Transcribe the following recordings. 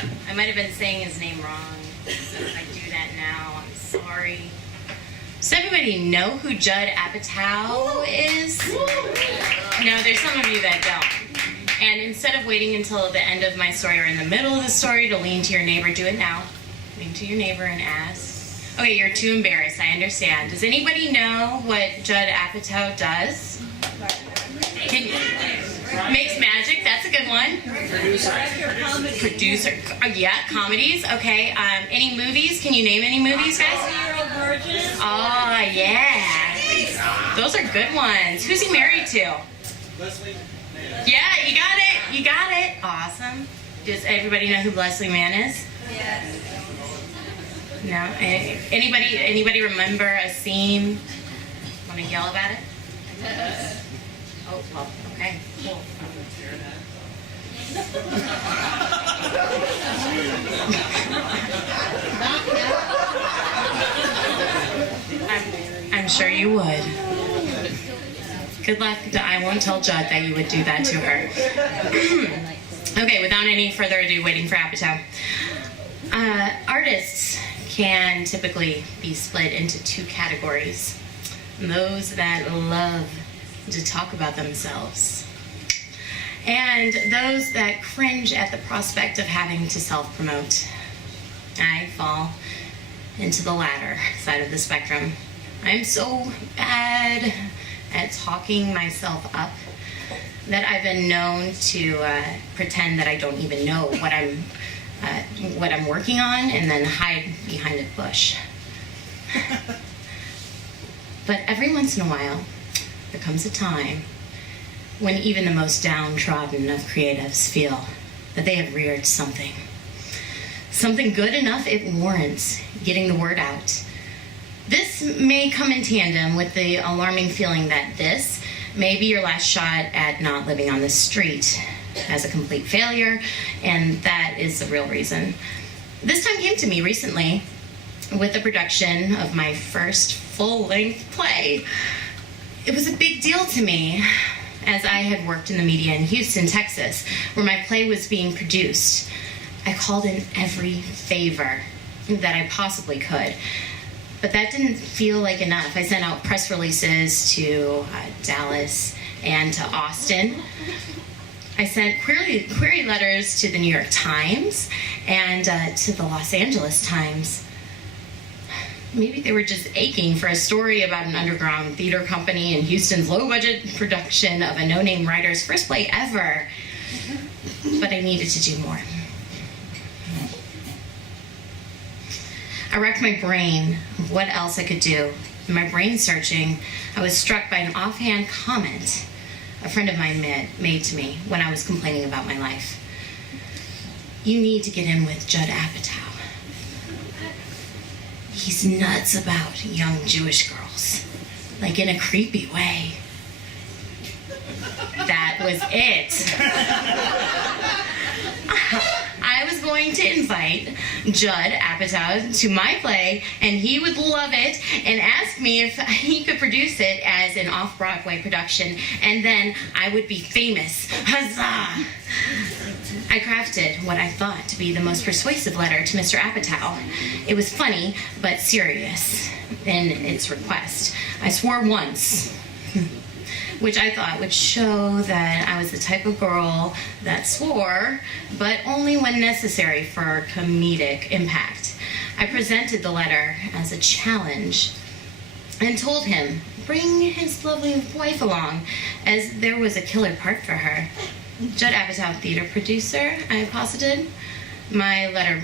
I might have been saying his name wrong, so if I do that now, I'm sorry. Does everybody know who Judd Apatow is? No, there's some of you that don't. And instead of waiting until the end of my story or in the middle of the story to lean to your neighbor, do it now. Lean to your neighbor and ask. Okay, you're too embarrassed, I understand. Does anybody know what Judd Apatow does? Makes magic, that's a good one. Producer. Yeah, comedies, okay. Any movies? Can you name any movies, guys? Oh, yeah. Those are good ones. Who's he married to? Yeah, you got it. You got it. Awesome. Does everybody know who Leslie Mann is? Yes. No? Anybody remember a scene? Want to yell about it? Oh, well, okay, cool. I'm sure you would. Good luck. I won't tell Judd that you would do that to her. Okay, without any further ado, waiting for Apatow. Artists can typically be split into two categories. Those that love to talk about themselves, and those that cringe at the prospect of having to self-promote. I fall into the latter side of the spectrum. I'm so bad at talking myself up that I've been known to pretend that I don't even know what I'm working on and then hide behind a bush. But every once in a while, there comes a time when even the most downtrodden of creatives feel that they have reared something good enough it warrants getting the word out. This may come in tandem with the alarming feeling that this may be your last shot at not living on the street as a complete failure, and that is the real reason. This time came to me recently with the production of my first full-length play. It was a big deal to me, as I had worked in the media in Houston, Texas, where my play was being produced. I called in every favor that I possibly could, but that didn't feel like enough. I sent out press releases to Dallas and to Austin. I sent query letters to the New York Times and to the Los Angeles Times. Maybe they were just aching for a story about an underground theater company in Houston's low-budget production of a no-name writer's first play ever. But I needed to do more. I racked my brain of what else I could do. In my brain searching, I was struck by an offhand comment a friend of mine made to me when I was complaining about my life. You need to get in with Judd Apatow. He's nuts about young Jewish girls, like in a creepy way. That was it. I was going to invite Judd Apatow to my play, and he would love it and ask me if he could produce it as an off-Broadway production, and then I would be famous. Huzzah! I crafted what I thought to be the most persuasive letter to Mr. Apatow. It was funny, but serious in its request. I swore once, which I thought would show that I was the type of girl that swore, but only when necessary for comedic impact. I presented the letter as a challenge and told him bring his lovely wife along, as there was a killer part for her. Judd Apatow, theater producer, I posited. In my letter,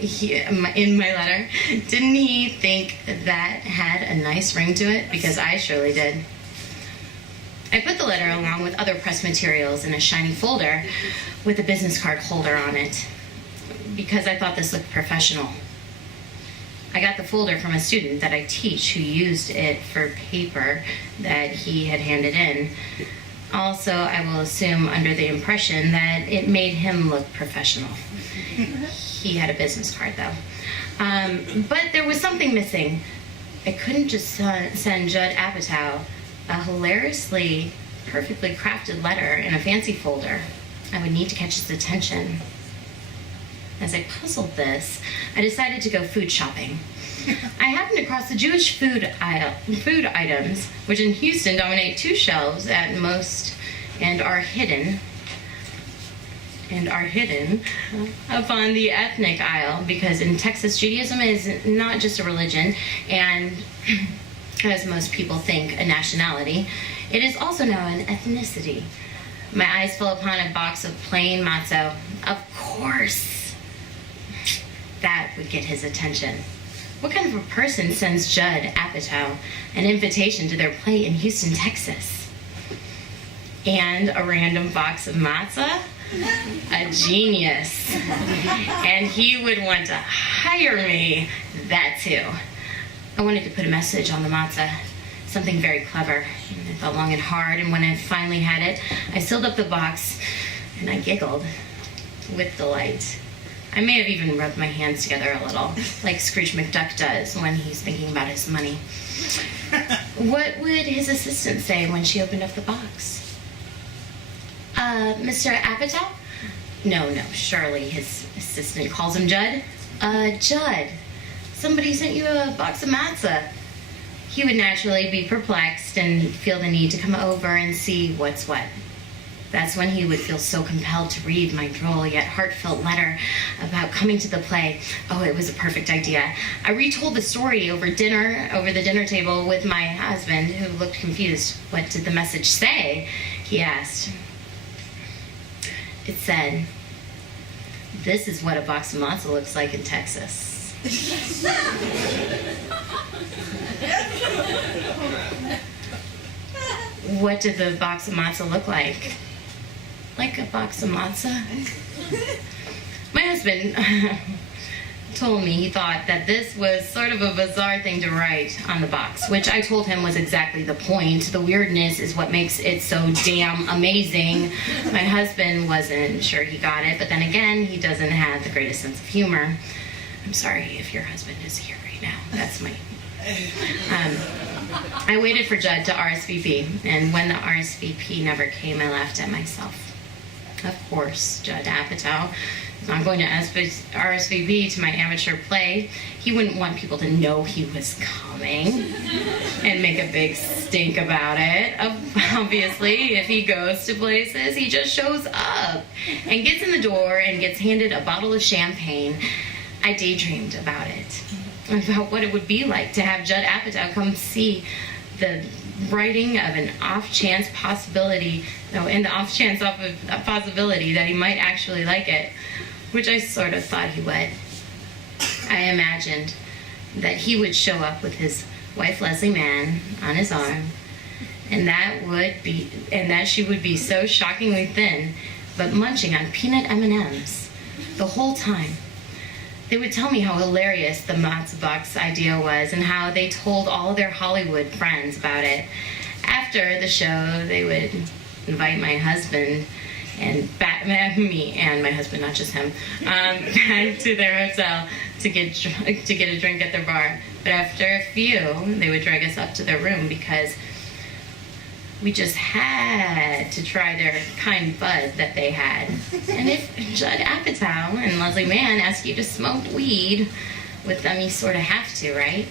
didn't he think that had a nice ring to it? Because I surely did. I put the letter along with other press materials in a shiny folder with a business card holder on it, because I thought this looked professional. I got the folder from a student that I teach who used it for paper that he had handed in. Also, I will assume under the impression that it made him look professional. He had a business card, though. But there was something missing. I couldn't just send Judd Apatow a hilariously, perfectly crafted letter in a fancy folder. I would need to catch his attention. As I puzzled this, I decided to go food shopping. I happened across the Jewish food items, which in Houston dominate 2 shelves at most and are hidden upon the ethnic aisle, because in Texas, Judaism is not just a religion and, as most people think, a nationality. It is also now an ethnicity. My eyes fell upon a box of plain matzo. Of course, that would get his attention. What kind of a person sends Judd Apatow an invitation to their play in Houston, Texas? And a random box of matzah? A genius. And he would want to hire me. That too. I wanted to put a message on the matzah. Something very clever. I thought long and hard, and when I finally had it, I sealed up the box, and I giggled with delight. I may have even rubbed my hands together a little, like Scrooge McDuck does when he's thinking about his money. What would his assistant say when she opened up the box? Mr. Apatow? No, surely his assistant calls him Judd. Judd, somebody sent you a box of matzah. He would naturally be perplexed and feel the need to come over and see what's what. That's when he would feel so compelled to read my droll yet heartfelt letter about coming to the play. Oh, it was a perfect idea. I retold the story over the dinner table with my husband, who looked confused. What did the message say? He asked. It said, "This is what a box of matzah looks like in Texas." What did the box of matzah look like? Like a box of matzah? My husband told me he thought that this was sort of a bizarre thing to write on the box, which I told him was exactly the point. The weirdness is what makes it so damn amazing. My husband wasn't sure he got it, but then again, he doesn't have the greatest sense of humor. I'm sorry if your husband is here right now. That's my... I waited for Judd to RSVP, and when the RSVP never came, I laughed at myself. Of course, Judd Apatow is not going to RSVP to my amateur play. He wouldn't want people to know he was coming and make a big stink about it. Obviously, if he goes to places, he just shows up and gets in the door and gets handed a bottle of champagne. I daydreamed about it, about what it would be like to have Judd Apatow come see the writing of an off-chance possibility that he might actually like it, which I sort of thought he would. I imagined that he would show up with his wife Leslie Mann on his arm, and that she would be so shockingly thin, but munching on peanut M&Ms the whole time. They would tell me how hilarious the matzo box idea was and how they told all their Hollywood friends about it. After the show, they would invite my husband and me and my husband, not just him, back to their hotel to get a drink at their bar. But after a few, they would drag us up to their room because we just had to try their kind bud that they had. And if Judd Apatow and Leslie Mann ask you to smoke weed with them, you sort of have to, right?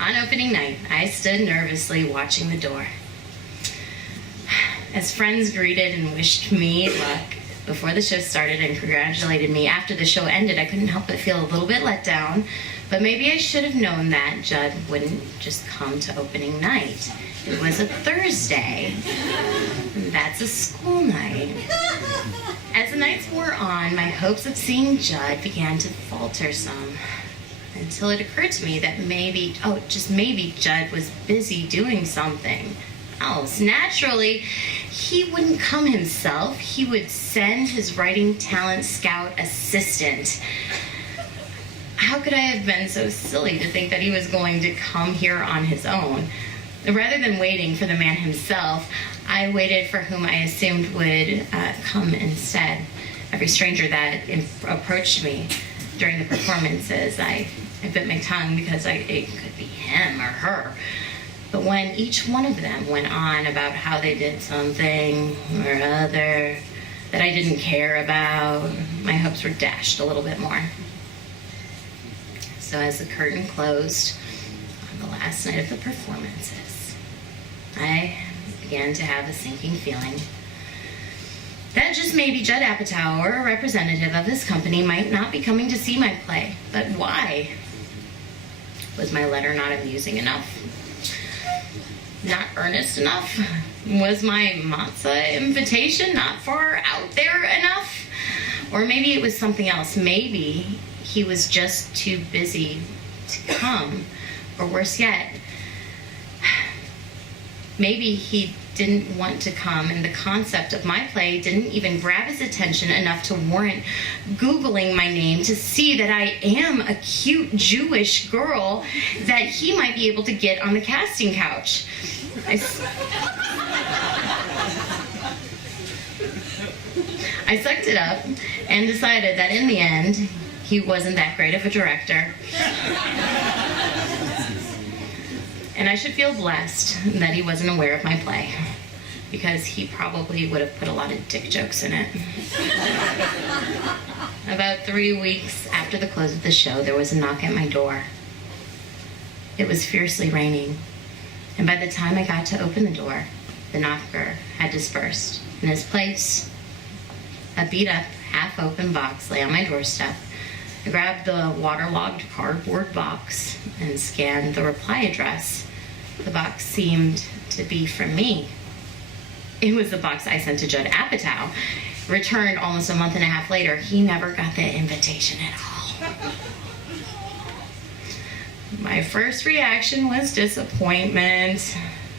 On opening night, I stood nervously watching the door. As friends greeted and wished me luck before the show started and congratulated me after the show ended, I couldn't help but feel a little bit let down. But maybe I should have known that Judd wouldn't just come to opening night. It was a Thursday. And that's a school night. As the nights wore on, my hopes of seeing Judd began to falter some. Until it occurred to me that maybe, just maybe, Judd was busy doing something else. Naturally, he wouldn't come himself. He would send his writing talent scout assistant. How could I have been so silly to think that he was going to come here on his own? Rather than waiting for the man himself, I waited for whom I assumed would come instead. Every stranger that approached me during the performances, I bit my tongue because it could be him or her. But when each one of them went on about how they did something or other, that I didn't care about, my hopes were dashed a little bit more. So as the curtain closed on the last night of the performances, I began to have a sinking feeling that just maybe Judd Apatow or a representative of this company might not be coming to see my play. But why? Was my letter not amusing enough? Not earnest enough? Was my matzo invitation not far out there enough? Or maybe it was something else. Maybe he was just too busy to come. Or worse yet, maybe he didn't want to come, and the concept of my play didn't even grab his attention enough to warrant Googling my name to see that I am a cute Jewish girl that he might be able to get on the casting couch. I sucked it up and decided that in the end, he wasn't that great of a director. And I should feel blessed that he wasn't aware of my play, because he probably would have put a lot of dick jokes in it. About 3 weeks after the close of the show, there was a knock at my door. It was fiercely raining, and by the time I got to open the door, the knocker had dispersed. In his place, a beat-up, half-open box lay on my doorstep. I grabbed the waterlogged cardboard box and scanned the reply address. The box seemed to be from me. It was the box I sent to Judd Apatow. Returned almost a month and a half later. He never got the invitation at all. My first reaction was disappointment.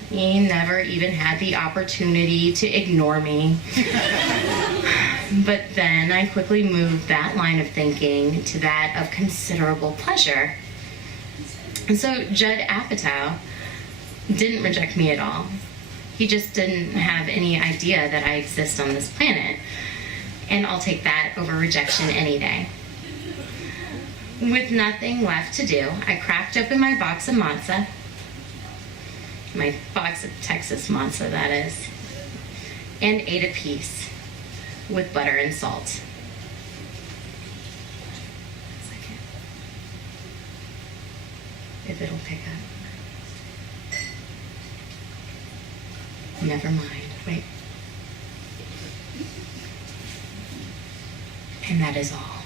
He never even had the opportunity to ignore me. But then I quickly moved that line of thinking to that of considerable pleasure. And so Judd Apatow didn't reject me at all. He just didn't have any idea that I exist on this planet. And I'll take that over rejection any day. With nothing left to do, I cracked open my box of matzah. My box of Texas matzah, that is. And ate a piece with butter and salt. If it'll pick up. Never mind. Wait. And that is all.